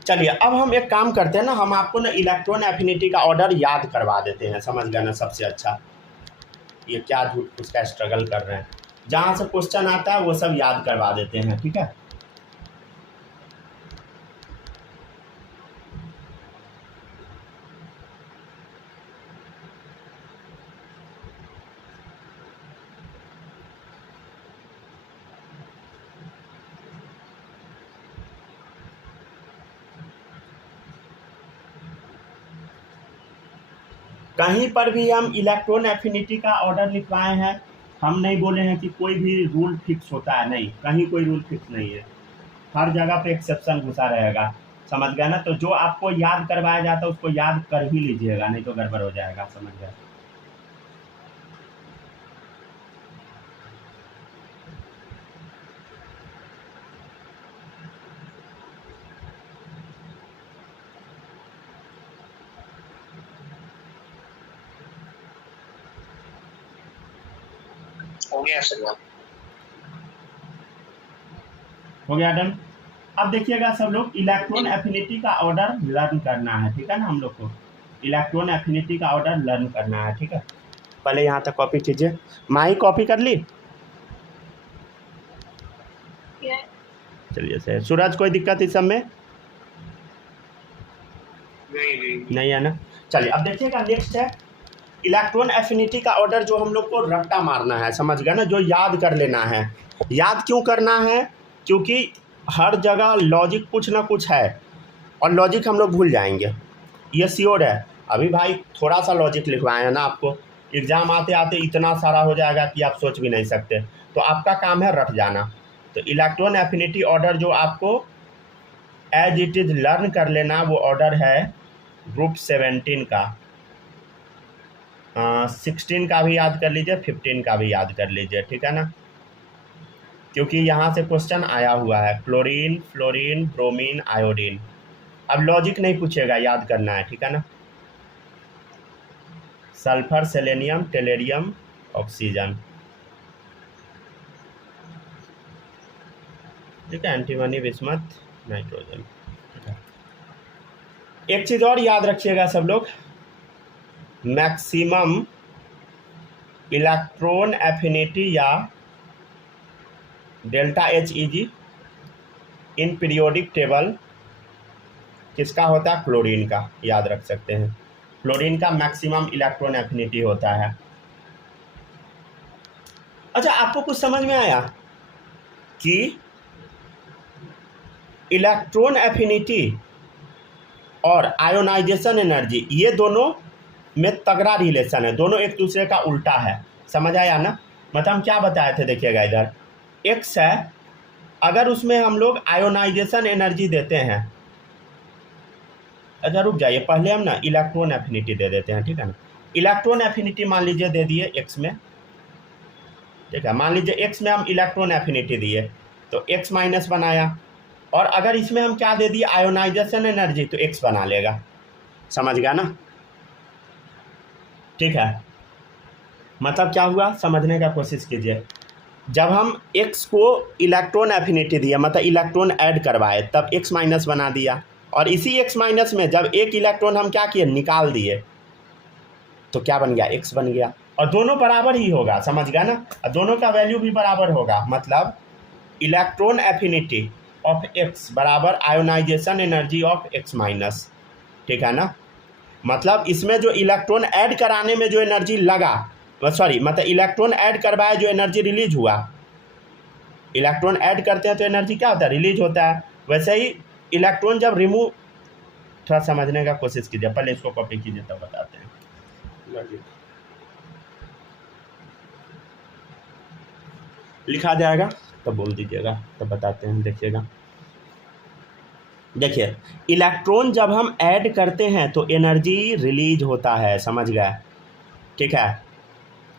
चलिए अब हम एक काम करते हैं ना, हम आपको ना इलेक्ट्रॉन एफिनिटी का ऑर्डर याद करवा देते हैं, समझ गए ना। सबसे अच्छा ये क्या झूठ उसका स्ट्रगल कर रहे हैं, जहाँ से क्वेश्चन आता है वो सब याद करवा देते हैं, ठीक है। कहीं पर भी हम इलेक्ट्रॉन एफिनिटी का ऑर्डर लिखवाए हैं, हम नहीं बोले हैं कि कोई भी रूल फिक्स होता है, नहीं, कहीं कोई रूल फिक्स नहीं है, हर जगह पे एक्सेप्शन घुसा रहेगा, समझ गया ना। तो जो आपको याद करवाया जाता है उसको याद कर ही लीजिएगा, नहीं तो गड़बड़ हो जाएगा, समझ गया। हो गया सर, हो गया डन। अब देखिएगा सब लोग, इलेक्ट्रॉन एफिनिटी का ऑर्डर लर्न करना है, ठीक है ना। हम लोग को इलेक्ट्रॉन एफिनिटी का ऑर्डर लर्न करना है, ठीक है। पहले यहाँ तक कॉपी कीजिए, माही कॉपी कर ली, चलिए सर। सूरज कोई दिक्कत इस सब में नहीं है ना। चलिए अब देखिएगा, नेक्स्ट है इलेक्ट्रॉन एफिनिटी का ऑर्डर, जो हम लोग को रट्टा मारना है, समझ गए ना, जो याद कर लेना है। याद क्यों करना है, क्योंकि हर जगह लॉजिक कुछ ना कुछ है और लॉजिक हम लोग भूल जाएंगे, ये श्योर है। अभी भाई थोड़ा सा लॉजिक लिखवाए हैं ना आपको, एग्ज़ाम आते आते इतना सारा हो जाएगा कि आप सोच भी नहीं सकते, तो आपका काम है रट जाना। तो इलेक्ट्रॉन एफिनिटी ऑर्डर जो आपको एज इट इज़ लर्न कर लेना, वो ऑर्डर है ग्रुप 17 का, 16 का भी याद कर लीजिए, 15 का भी याद कर लीजिए, ठीक है ना, क्योंकि यहाँ से क्वेश्चन आया हुआ है, क्लोरीन, फ्लोरीन, ब्रोमीन, आयोडीन। अब लॉजिक नहीं पूछेगा, याद करना है, ठीक है ना। सल्फर, सेलेनियम, टेलेरियम, ऑक्सीजन, ठीक है, एंटीमनी, बिस्मथ, नाइट्रोजन। एक चीज़ और याद रखिएगा सब लोग, मैक्सिमम इलेक्ट्रॉन एफिनिटी या delta HEG in periodic table किसका होता है? क्लोरीन का, याद रख सकते हैं। क्लोरीन का मैक्सिमम इलेक्ट्रॉन एफिनिटी होता है। अच्छा, आपको कुछ समझ में आया कि इलेक्ट्रॉन एफिनिटी और आयोनाइजेशन एनर्जी ये दोनों में तगड़ा रिलेशन है, दोनों एक दूसरे का उल्टा है। समझ आया ना? मतलब हम क्या बताए थे, देखिएगा इधर X है, अगर उसमें हम लोग आयोनाइजेशन एनर्जी देते हैं, अच्छा रुक जाइए, पहले हम ना इलेक्ट्रॉन एफिनिटी दे देते हैं, ठीक है ना। इलेक्ट्रॉन एफिनिटी मान लीजिए दे दिए X में, ठीक है, मान लीजिए X में हम इलेक्ट्रॉन एफिनिटी दिए तो X माइनस बनाया, और अगर इसमें हम क्या दे दिए आयोनाइजेशन एनर्जी तो X बना लेगा। समझ गया ना? ठीक है, मतलब क्या हुआ समझने का कोशिश कीजिए। जब हम X को इलेक्ट्रॉन एफिनिटी दिया, मतलब इलेक्ट्रॉन ऐड करवाए, तब X माइनस बना दिया, और इसी X माइनस में जब एक इलेक्ट्रॉन हम क्या किए, निकाल दिए, तो क्या बन गया? X बन गया। और दोनों बराबर ही होगा, समझ गया ना? और दोनों का वैल्यू भी बराबर होगा, मतलब इलेक्ट्रॉन एफिनिटी ऑफ X बराबर ionization energy of X minus, ठीक है ना। मतलब इसमें जो इलेक्ट्रॉन ऐड कराने में जो एनर्जी लगा, सॉरी मतलब इलेक्ट्रॉन ऐड करवाए जो एनर्जी रिलीज हुआ, इलेक्ट्रॉन ऐड करते हैं तो एनर्जी क्या होता है? रिलीज होता है। वैसे ही इलेक्ट्रॉन जब रिमूव, थोड़ा समझने का कोशिश कीजिए, पहले इसको कॉपी कीजिए तब बताते हैं। लिखा जाएगा तब बोल दीजिएगा, तब बताते हैं। देखिएगा, देखिए इलेक्ट्रॉन जब हम ऐड करते हैं तो एनर्जी रिलीज होता है, समझ गए, ठीक है।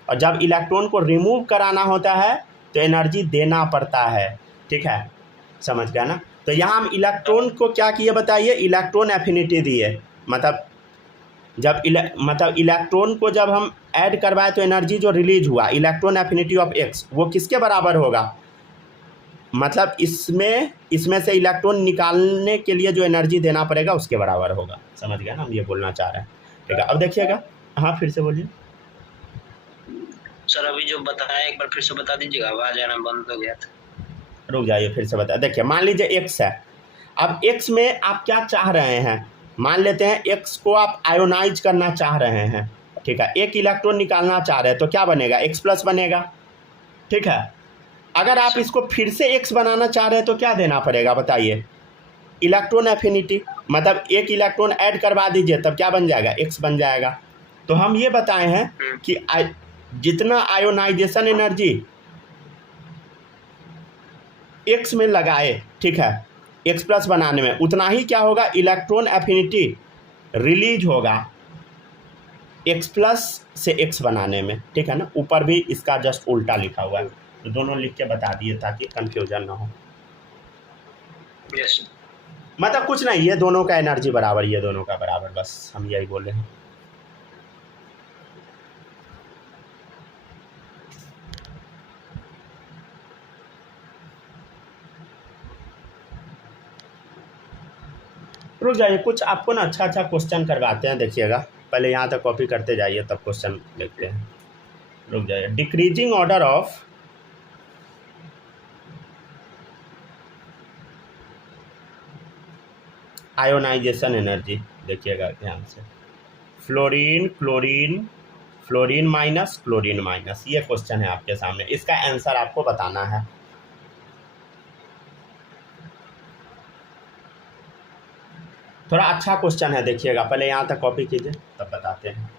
और जब इलेक्ट्रॉन को रिमूव कराना होता है तो एनर्जी देना पड़ता है, ठीक है, समझ गया ना। तो यहाँ हम इलेक्ट्रॉन को क्या किए बताइए, इलेक्ट्रॉन एफिनिटी दिए, मतलब जब इलेक्ट्रॉन को जब हम ऐड करवाए तो एनर्जी जो रिलीज हुआ, इलेक्ट्रॉन एफिनिटी ऑफ X, वो किसके बराबर होगा? मतलब इसमें से इलेक्ट्रॉन निकालने के लिए जो एनर्जी देना पड़ेगा उसके बराबर होगा। समझ गया ना, हम ये बोलना चाह रहे हैं, ठीक है। अब देखिएगा, हाँ फिर से बोलिए सर। अभी जो बताया एक बार फिर से बता दीजिएगा, आवाज आना बंद हो गया था। रुक जाइए, फिर से बता। देखिए मान लीजिए X है, अब X में आप क्या चाह रहे हैं, मान लेते हैं X को आप आयोनाइज करना चाह रहे हैं, ठीक है, एक इलेक्ट्रॉन निकालना चाह रहे हैं तो क्या बनेगा? X प्लस बनेगा, ठीक है। अगर आप इसको फिर से X बनाना चाह रहे हैं तो क्या देना पड़ेगा बताइए? इलेक्ट्रॉन एफिनिटी, मतलब एक इलेक्ट्रॉन ऐड करवा दीजिए तब क्या बन जाएगा? X बन जाएगा। तो हम ये बताए हैं कि जितना आयोनाइजेशन एनर्जी X में लगाए, ठीक है, X प्लस बनाने में, उतना ही क्या होगा? इलेक्ट्रॉन एफिनिटी रिलीज होगा X प्लस से X बनाने में, ठीक है ना। ऊपर भी इसका जस्ट उल्टा लिखा हुआ है, तो दोनों लिख के बता दिए ताकि कंफ्यूजन ना हो। यस, मतलब कुछ नहीं, ये दोनों का एनर्जी बराबर, ये दोनों का बराबर, बस हम यही बोल रहे हैं। रुक जाइए, कुछ आपको ना अच्छा अच्छा क्वेश्चन करवाते हैं, देखिएगा। पहले यहाँ तक कॉपी करते जाइए तब क्वेश्चन देखते हैं। रुक जाइए, decreasing order of ionization energy, देखिएगा ध्यान से। Fluorine chlorine, fluorine minus chlorine minus, ये क्वेश्चन है आपके सामने, इसका आंसर आपको बताना है। थोड़ा अच्छा क्वेश्चन है, देखिएगा, पहले यहाँ तक कॉपी कीजिए तब बताते हैं।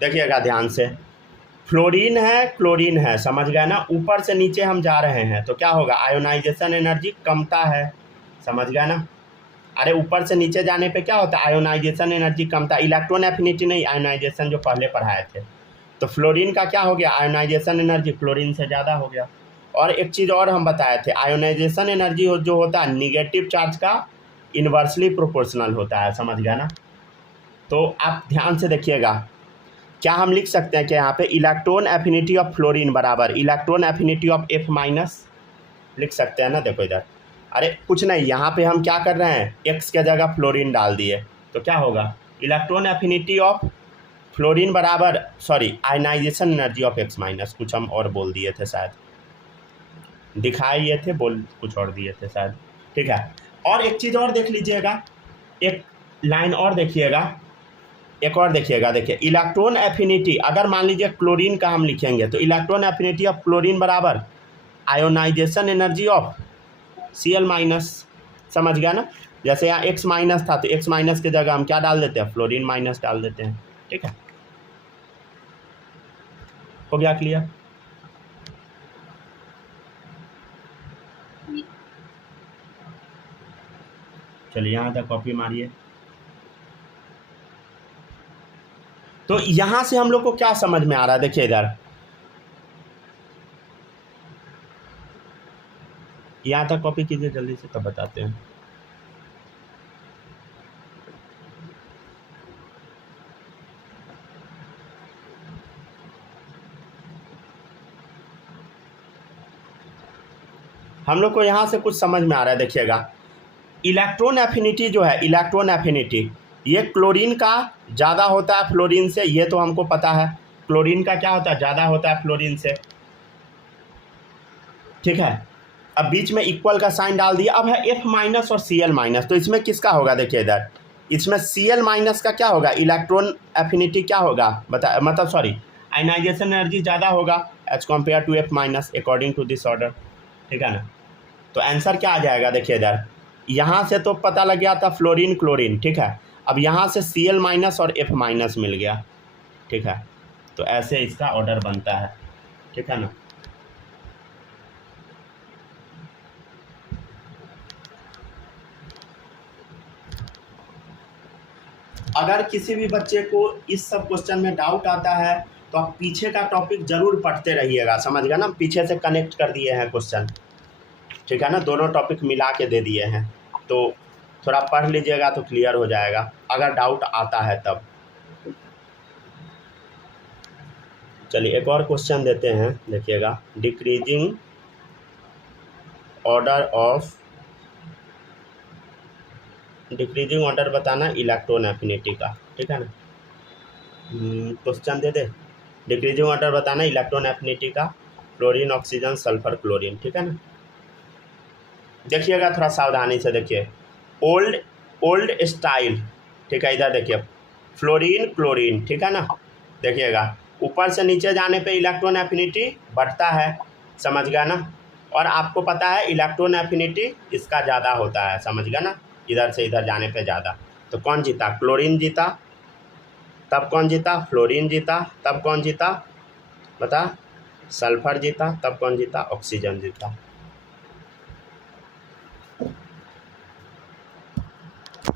देखिएगा ध्यान से, फ्लोरीन है क्लोरीन है, समझ गए ना। ऊपर से नीचे हम जा रहे हैं तो क्या होगा? आयोनाइजेशन एनर्जी कमता है, समझ गए ना। अरे ऊपर से नीचे जाने पे क्या होता है? आयोनाइजेशन एनर्जी कमता, इलेक्ट्रॉन एफिनिटी नहीं, आयोनाइजेशन जो पहले पढ़ाए थे। तो फ्लोरीन का क्या हो गया? आयोनाइजेशन एनर्जी फ्लोरीन से ज़्यादा हो गया। और एक चीज़ और हम बताए थे, आयोनाइजेशन एनर्जी जो होता है निगेटिव चार्ज का इन्वर्सली प्रोपोर्शनल होता है, समझ गया ना। तो आप ध्यान से देखिएगा, क्या हम लिख सकते हैं कि यहाँ पे इलेक्ट्रॉन एफिनिटी ऑफ फ्लोरीन बराबर electron affinity of F minus लिख सकते हैं ना। देखो इधर, अरे कुछ नहीं, यहाँ पे हम क्या कर रहे हैं, X के जगह फ्लोरीन डाल दिए, तो क्या होगा, इलेक्ट्रॉन एफिनिटी ऑफ फ्लोरीन बराबर ionization energy of X minus, कुछ हम और बोल दिए थे शायद, दिखाए ये थे, बोल कुछ और दिए थे शायद, ठीक है। और एक चीज़ और देख लीजिएगा, एक लाइन और देखिएगा, एक और देखिएगा, देखिए इलेक्ट्रॉन एफिनिटी, अगर मान लीजिए क्लोरीन का हम लिखेंगे तो इलेक्ट्रॉन एफिनिटी ऑफ क्लोरीन बराबर ionization energy of Cl minus, समझ गया ना। जैसे यहाँ X माइनस था तो X माइनस की जगह हम क्या डाल देते हैं, फ्लोरीन माइनस डाल देते हैं, ठीक है। हो गया क्लियर? चलिए यहाँ तक कॉपी मारिए। तो यहाँ से हम लोग को क्या समझ में आ रहा है, देखिए इधर, यहाँ तक कॉपी कीजिए जल्दी से, तब बताते हैं। हम लोग को यहाँ से कुछ समझ में आ रहा है, देखिएगा इलेक्ट्रॉन एफिनिटी जो है, इलेक्ट्रॉन एफिनिटी ये क्लोरीन का ज़्यादा होता है फ्लोरीन से, ये तो हमको पता है, क्लोरीन का क्या होता है, ज़्यादा होता है फ्लोरीन से, ठीक है। अब बीच में इक्वल का साइन डाल दिया, अब है F माइनस और Cl माइनस, तो इसमें किसका होगा, देखिए इधर, इसमें Cl माइनस का क्या होगा, इलेक्ट्रॉन एफिनिटी क्या होगा, आयनाइजेशन एनर्जी ज़्यादा होगा as compare to F minus according to this order, ठीक है ना। तो आंसर क्या आ जाएगा, देखिए इधर, यहाँ से तो पता लग गया था फ्लोरीन क्लोरीन, ठीक है। अब यहाँ से Cl माइनस और F माइनस मिल गया, ठीक है। तो ऐसे इसका ऑर्डर बनता है, ठीक है ना। अगर किसी भी बच्चे को इस सब क्वेश्चन में डाउट आता है तो आप पीछे का टॉपिक जरूर पढ़ते रहिएगा, समझ गया ना, पीछे से कनेक्ट कर दिए हैं क्वेश्चन, ठीक है ना, दोनों टॉपिक मिला के दे दिए हैं, तो थोड़ा पढ़ लीजिएगा तो क्लियर हो जाएगा अगर डाउट आता है तब। चलिए एक और क्वेश्चन देते हैं, देखिएगा, डिक्रीजिंग ऑर्डर बताना इलेक्ट्रॉन एफिनिटी का, ठीक है ना। क्वेश्चन दे दे, डिक्रीजिंग ऑर्डर बताना इलेक्ट्रॉन एफिनिटी का फ्लोरीन ऑक्सीजन सल्फर क्लोरीन, ठीक है ना। देखिएगा थोड़ा सावधानी से, देखिए ओल्ड स्टाइल, ठीक है, इधर देखिए फ्लोरीन क्लोरीन, ठीक है ना। देखिएगा ऊपर से नीचे जाने पे इलेक्ट्रॉन एफिनिटी बढ़ता है, समझ गया ना, और आपको पता है इलेक्ट्रॉन एफिनिटी इसका ज़्यादा होता है, समझ गया ना, इधर से इधर जाने पे ज़्यादा। तो कौन जीता, क्लोरीन जीता, तब कौन जीता, फ्लोरीन जीता, तब कौन जीता बता, सल्फर जीता, तब कौन जीता, ऑक्सीजन जीता।